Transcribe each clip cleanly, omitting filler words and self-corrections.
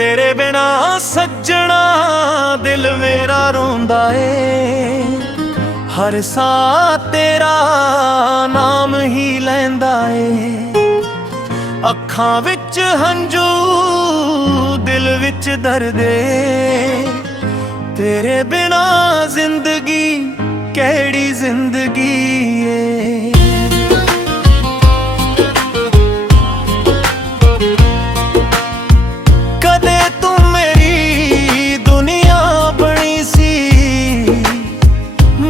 तेरे बिना सज्जणा दिल मेरा रोंदा ए। हर सा तेरा नाम ही लैंदा ए। अखां विच हंजू दिल विच दर्दे, तेरे बिना जिंदगी केड़ी जिंदगी ए। कदे तू मेरी दुनिया बनी सी,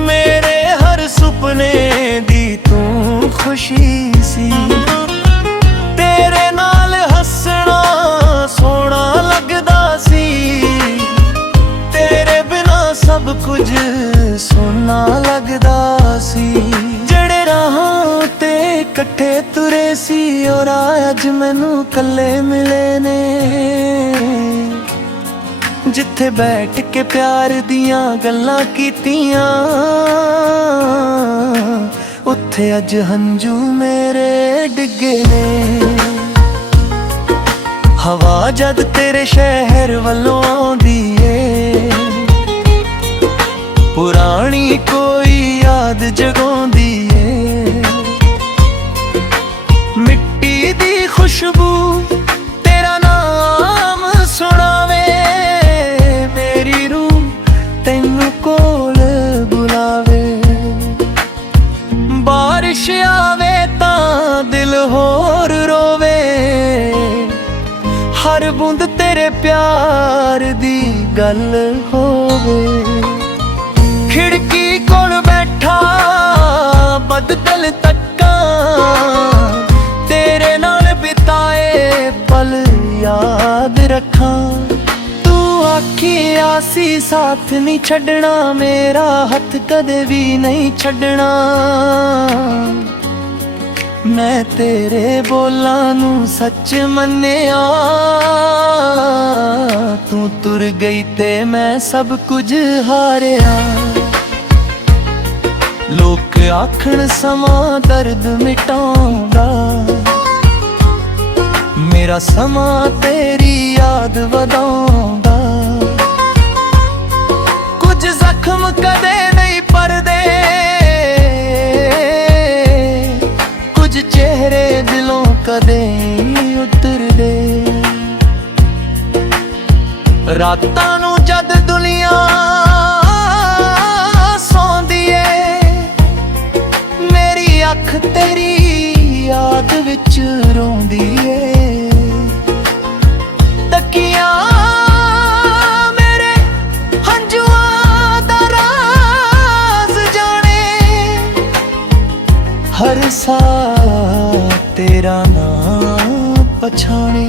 मेरे हर सुपने दी तू खुशी सी। तेरे नाल हसना सोना लगदा सी, तेरे बिना सब कुछ सोना लगदा सी। जड़े राहां ते कट्ठे तुरे सी, और अज मैनू कल्ले मिले ने। जिथे बैठ के प्यार दियां गल्लां कीतियां, उत्थे अज हंजू मेरे डिगे ने। हवा जद तेरे शहर वल्लों आउंदी ए, पुरानी कोई याद जगाउंदी ए। मिट्टी दी खुशबू तेरा नाम सुनावे, मेरी रूह तैनू कोल बुलावे। बारिश आवे तां दिल होर रोवे, हर बूंद तेरे प्यार दी गल होवे। खिड़की कोल बैठा बदल तक्का, तेरे नाल बिताए पल याद रखा। तू आखी आसी साथ नहीं छड़ना, मेरा हथ कदे भी नहीं छड़ना। मैं तेरे बोलां नू सच मन्निया, तू तुर गई ते मैं सब कुछ हारिया। लोक आखण समा दर्द मिटाउंदा, मेरा समा तेरी याद वधाउंदा। कुछ जख्म कदे नहीं परदे, कुछ चेहरे दिलों कदे उतरदे। रातां नू जद दुनिया सौंदी ए, मेरी अख तेरी याद विच रोंदी ए। तकियां मेरे हंजुआं दा राज जाने, हर सा तेरा नाम पछाणे।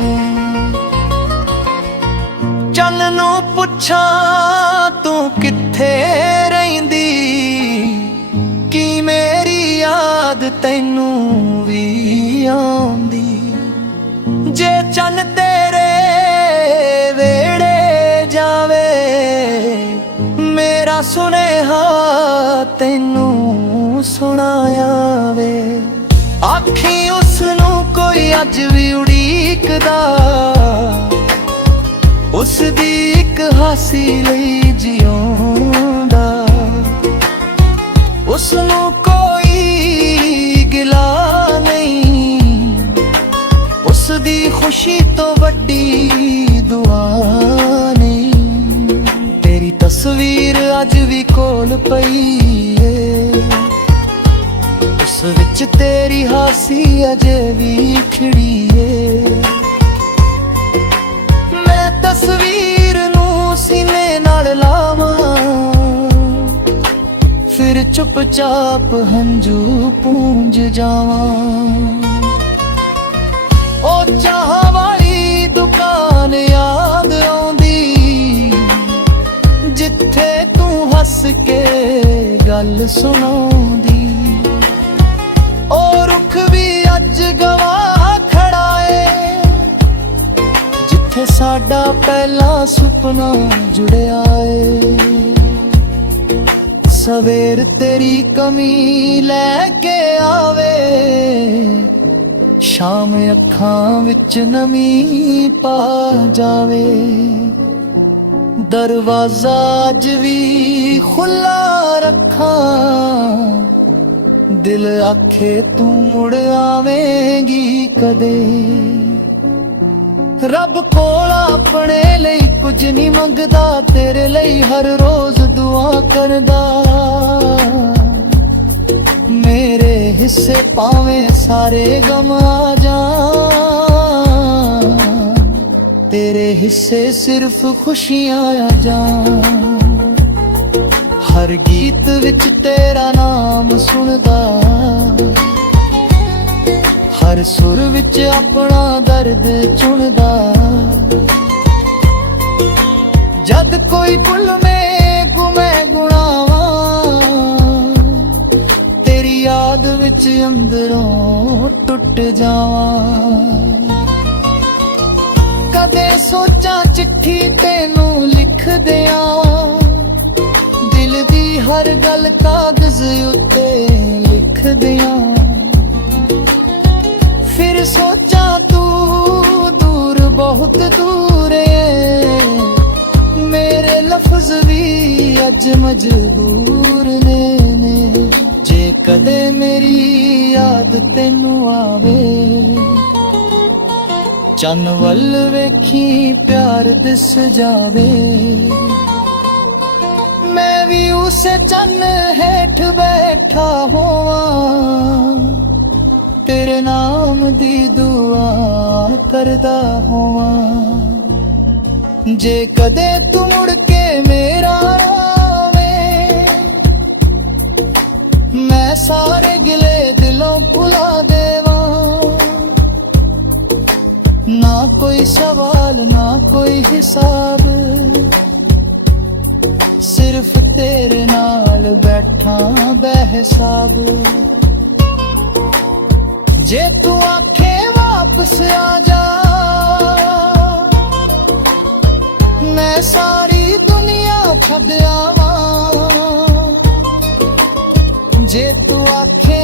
चल नू पुछां तू किथे रहिंदी, कि मेरी याद तैनू भी आउंदी। जे चन तेरे वेड़े जावे, मेरा सुनेहा तैनू सुनाया वे। आखी उसनू कोई अज भी उड़ीकदा, उस दी इक हासी लई जिउंदा। उसनू कोई गिला नहीं, उस दी खुशी तो वड्डी दुआ नहीं। तेरी तस्वीर अज भी कोल पई है, उस विच तेरी हासी अजे भी खिड़ी है। मैं तस्वीर नू सीने नाल लावां, फिर चुपचाप हंजू पूंज जावां। ओ चाह वाली दुकान याद आउंदी, जिथे तू हस के गल सुनाउंदी। ओ रुख भी अज गवाह खड़ा है, जिथे साडा पहला सुपना जुड़िया है। सवेर तेरी कमी लैके आवे, ਸ਼ਾਮ ਅੱਖਾਂ ਵਿੱਚ ਨਮੀ ਪਾ ਜਾਵੇ। ਦਰਵਾਜ਼ਾ ਅੱਜ ਵੀ ਖੁੱਲਾ ਰੱਖਾਂ, ਦਿਲ ਆਖੇ ਤੂੰ ਮੁੜ ਆਵੇਂਗੀ ਕਦੇ। ਰੱਬ ਕੋਲ ਆਪਣੇ ਲਈ ਕੁਝ ਨਹੀਂ ਮੰਗਦਾ, ਤੇਰੇ ਲਈ ਹਰ ਰੋਜ਼ ਦੁਆ ਕਰਦਾ। ਮੇਰੇ ਹਿੱਸੇ ਭਾਵੇਂ ਸਾਰੇ ਗਮ ਆ ਜਾਣ, ਤੇਰੇ ਹਿੱਸੇ ਸਿਰਫ ਖੁਸ਼ੀਆਂ ਆ ਜਾਣ। ਹਰ ਗੀਤ ਵਿੱਚ ਤੇਰਾ ਨਾਮ ਸੁਣਦਾ, ਹਰ ਸੁਰ ਵਿੱਚ ਆਪਣਾ ਦਰਦ ਚੁਣਦਾ। ਜਦ ਕੋਈ ਭੁੱਲ ਮੈਂ ਗੁਨਾਵਾਂ, ਤੇਰੀ ਯਾਦ ਵਿੱਚ ਅੰਦਰੋਂ ਟੁੱਟ ਜਾਵਾਂ। ਕਦੇ ਸੋਚਾਂ ਚਿੱਠੀ ਤੈਨੂੰ ਲਿਖ ਦਿਆਂ, ਦਿਲ ਦੀ ਹਰ ਗੱਲ ਕਾਗਜ਼ ਉੱਤੇ ਲਿਖ ਦਿਆਂ। ਫਿਰ ਸੋਚਾਂ ਤੂੰ ਦੂਰ ਬਹੁਤ ਦੂਰ ਏ, ਮੇਰੇ ਲਫ਼ਜ਼ ਵੀ ਅੱਜ ਮਜਬੂਰ ਨੇ। ਜੇ ਕਦੇ ਮੇਰੀ ਯਾਦ ਤੈਨੂੰ ਆਵੇ, ਚੰਨ ਵੱਲ ਵੇਖੀ ਪਿਆਰ ਦਿਸ ਜਾਵੇ। ਮੈਂ ਵੀ ਉਸੇ ਚੰਨ ਹੇਠ ਬੈਠਾ ਹੋਵਾਂ, ਤੇਰੇ ਨਾਮ ਦੀ ਦੁਆ ਕਰਦਾ ਹੋਵਾਂ। ਜੇ ਕਦੇ ਤੂੰ ਮੁੜ ਕੇ ਮੇਰਾ ਆਵੇਂ, ਮੈਂ ਸਾਰੇ ਗਿਲੇ ਦਿਲੋਂ ਭੁਲਾ ਦੇਵਾਂ। ਨਾ ਕੋਈ ਸਵਾਲ ਨਾ ਕੋਈ ਹਿਸਾਬ, ਸਿਰਫ ਤੇਰੇ ਨਾਲ ਬੈਠਾ ਬਹਿਸਾਬ। ਜੇ ਤੂੰ ਆਖੇ ਵਾਪਸ ਆ ਜਾ, ਮੈਂ ਸਾਰੀ ਦੁਨੀਆ ਛੱਡ ਆਵਾਂ। ਜੇ ਤੂੰ ਆਖੇ